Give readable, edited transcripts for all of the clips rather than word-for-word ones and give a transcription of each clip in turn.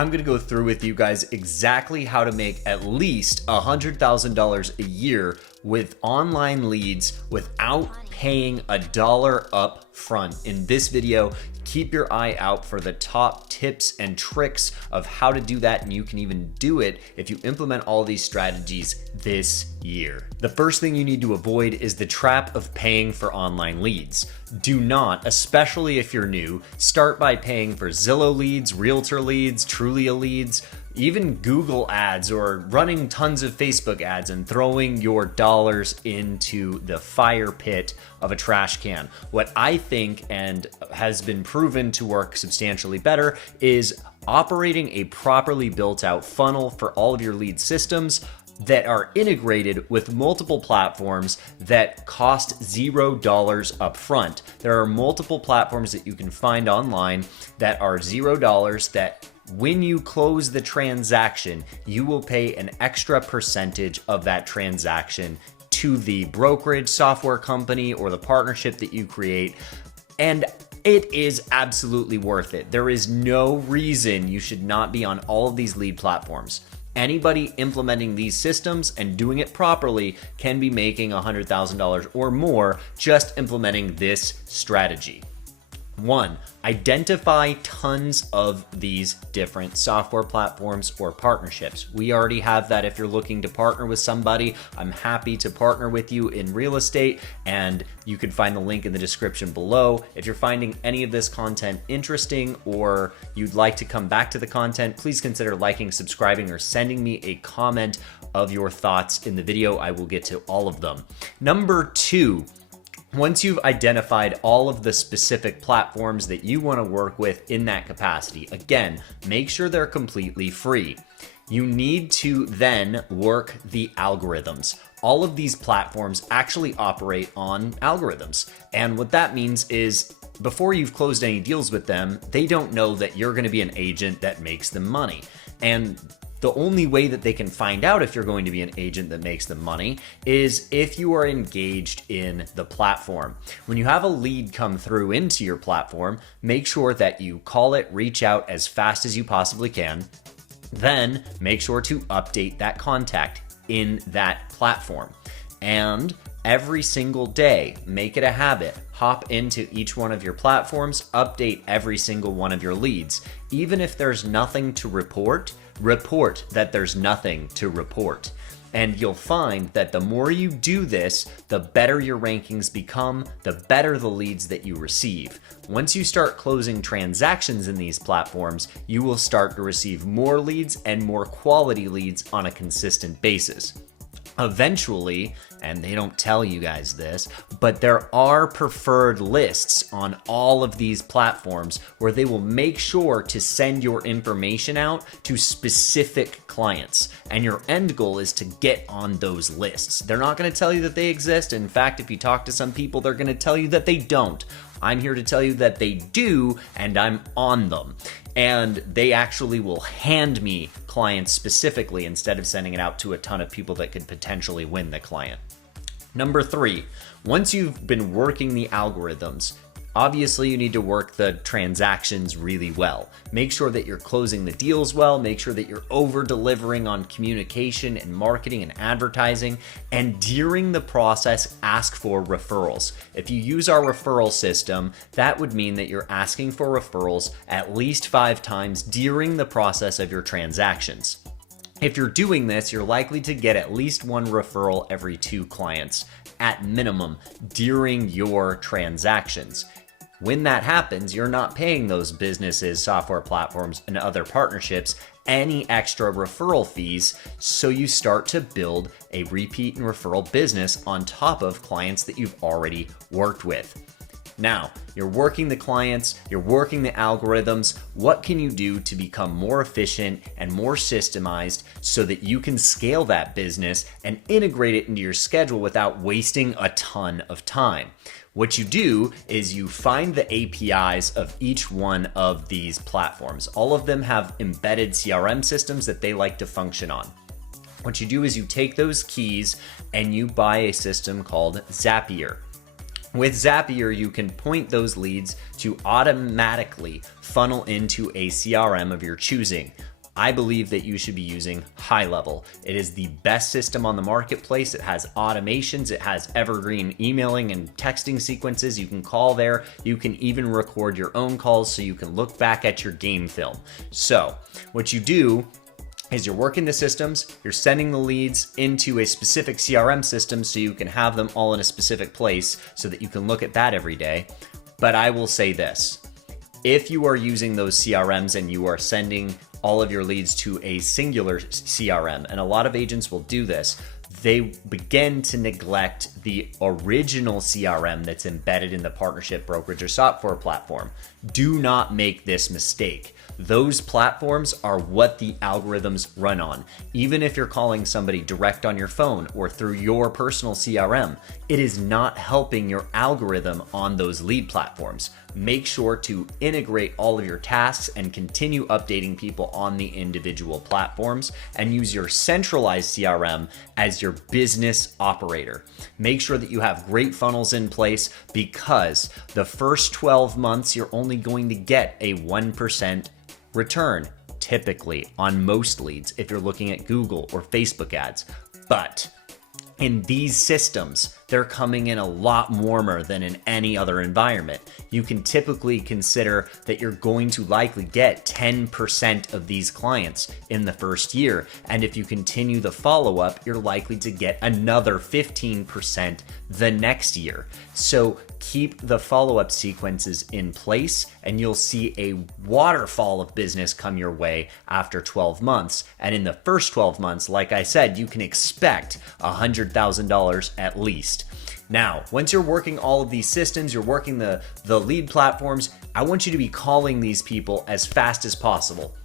I'm going to go through with you guys exactly how to make at least $100,000 a year with online leads without paying a dollar up front. In this video, keep your eye out for the top tips and tricks of how to do that, and you can even do it if you implement all these strategies this year. The first thing you need to avoid is the trap of paying for online leads. Do not, especially if you're new, start by paying for Zillow leads, Realtor leads, Trulia leads, even Google ads, or running tons of Facebook ads and throwing your dollars into the fire pit of a trash can. What I think, and has been proven to work substantially better, is operating a properly built out funnel for all of your lead systems that are integrated with multiple platforms that cost $0 up front. There are multiple platforms that you can find online that are $0 that when you close the transaction, you will pay an extra percentage of that transaction to the brokerage software company or the partnership that you create. And it is absolutely worth it. There is no reason you should not be on all of these lead platforms. Anybody implementing these systems and doing it properly can be making $100,000 or more just implementing this strategy. 1, identify tons of these different software platforms or partnerships. We already have that. If you're looking to partner with somebody, I'm happy to partner with you in real estate, and you can find the link in the description below. If you're finding any of this content interesting or you'd like to come back to the content, please consider liking, subscribing, or sending me a comment of your thoughts in the video. I will get to all of them. Number 2, once you've identified all of the specific platforms that you want to work with in that capacity, again, make sure they're completely free. You need to then work the algorithms. All of these platforms actually operate on algorithms. And what that means is before you've closed any deals with them, they don't know that you're going to be an agent that makes them money. And the only way that they can find out if you're going to be an agent that makes them money is if you are engaged in the platform. When you have a lead come through into your platform, make sure that you call it, reach out as fast as you possibly can. Then make sure to update that contact in that platform. And every single day, make it a habit. Hop into each one of your platforms, update every single one of your leads. Even if there's nothing to report that there's nothing to report. And you'll find that the more you do this, the better your rankings become, the better the leads that you receive. Once you start closing transactions in these platforms, you will start to receive more leads and more quality leads on a consistent basis. Eventually, and they don't tell you guys this, but there are preferred lists on all of these platforms where they will make sure to send your information out to specific clients. And your end goal is to get on those lists. They're not going to tell you that they exist. In fact, if you talk to some people, they're going to tell you that they don't. I'm here to tell you that they do, and I'm on them. And they actually will hand me clients specifically instead of sending it out to a ton of people that could potentially win the client. Number 3, once you've been working the algorithms, obviously you need to work the transactions really well. Make sure that you're closing the deals well, make sure that you're over-delivering on communication and marketing and advertising, and during the process, ask for referrals. If you use our referral system, that would mean that you're asking for referrals at least 5 times during the process of your transactions. If you're doing this, you're likely to get at least 1 referral every 2 clients at minimum during your transactions. When that happens, you're not paying those businesses, software platforms, and other partnerships any extra referral fees, so you start to build a repeat and referral business on top of clients that you've already worked with. Now, you're working the clients, you're working the algorithms. What can you do to become more efficient and more systemized so that you can scale that business and integrate it into your schedule without wasting a ton of time? What you do is you find the APIs of each one of these platforms. All of them have embedded CRM systems that they like to function on. What you do is you take those keys and you buy a system called Zapier. With Zapier, you can point those leads to automatically funnel into a CRM of your choosing. I believe that you should be using High Level. It is the best system on the marketplace. It has automations, it has evergreen emailing and texting sequences. You can call there. You can even record your own calls so you can look back at your game film. So what you do is you're working the systems, you're sending the leads into a specific CRM system so you can have them all in a specific place so that you can look at that every day. But I will say this, if you are using those CRMs and you are sending all of your leads to a singular CRM, and a lot of agents will do this, they begin to neglect the original CRM that's embedded in the partnership, brokerage, or software platform. Do not make this mistake. Those platforms are what the algorithms run on. Even if you're calling somebody direct on your phone or through your personal CRM, it is not helping your algorithm on those lead platforms. Make sure to integrate all of your tasks and continue updating people on the individual platforms, and use your centralized CRM as your business operator. Make sure that you have great funnels in place, because the first 12 months you're only going to get a 1% return typically on most leads if you're looking at Google or Facebook ads. But in these systems, they're coming in a lot warmer than in any other environment. You can typically consider that you're going to likely get 10% of these clients in the first year. And if you continue the follow-up, you're likely to get another 15% the next year. So keep the follow-up sequences in place and you'll see a waterfall of business come your way after 12 months. And in the first 12 months, like I said, you can expect $100,000 at least. Now, once you're working all of these systems, you're working the lead platforms, I want you to be calling these people as fast as possible.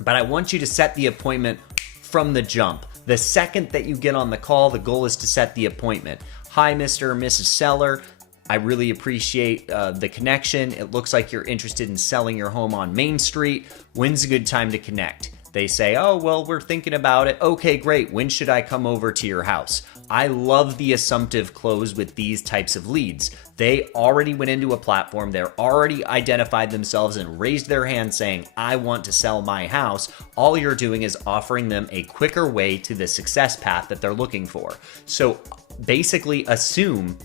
But I want you to set the appointment from the jump. The second that you get on the call, the goal is to set the appointment. Hi, Mr. or Mrs. Seller. I really appreciate the connection. It looks like you're interested in selling your home on Main Street. When's a good time to connect? They say, oh, well, we're thinking about it. Okay, great. When should I come over to your house? I love the assumptive close with these types of leads. They already went into a platform. They're already identified themselves and raised their hand saying, I want to sell my house. All you're doing is offering them a quicker way to the success path that they're looking for. So basically assume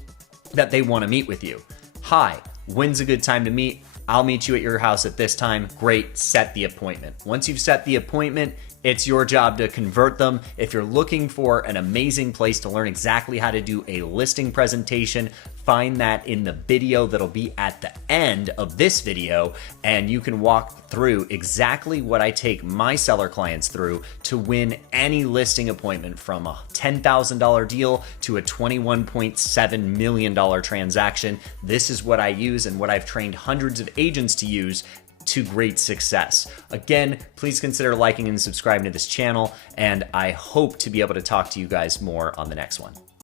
that they want to meet with you. Hi, when's a good time to meet? I'll meet you at your house at this time. Great, set the appointment. Once you've set the appointment, it's your job to convert them. If you're looking for an amazing place to learn exactly how to do a listing presentation, find that in the video that'll be at the end of this video, and you can walk through exactly what I take my seller clients through to win any listing appointment, from a $10,000 deal to a $21.7 million transaction. This is what I use and what I've trained hundreds of agents to use to great success. Again, please consider liking and subscribing to this channel, and I hope to be able to talk to you guys more on the next one.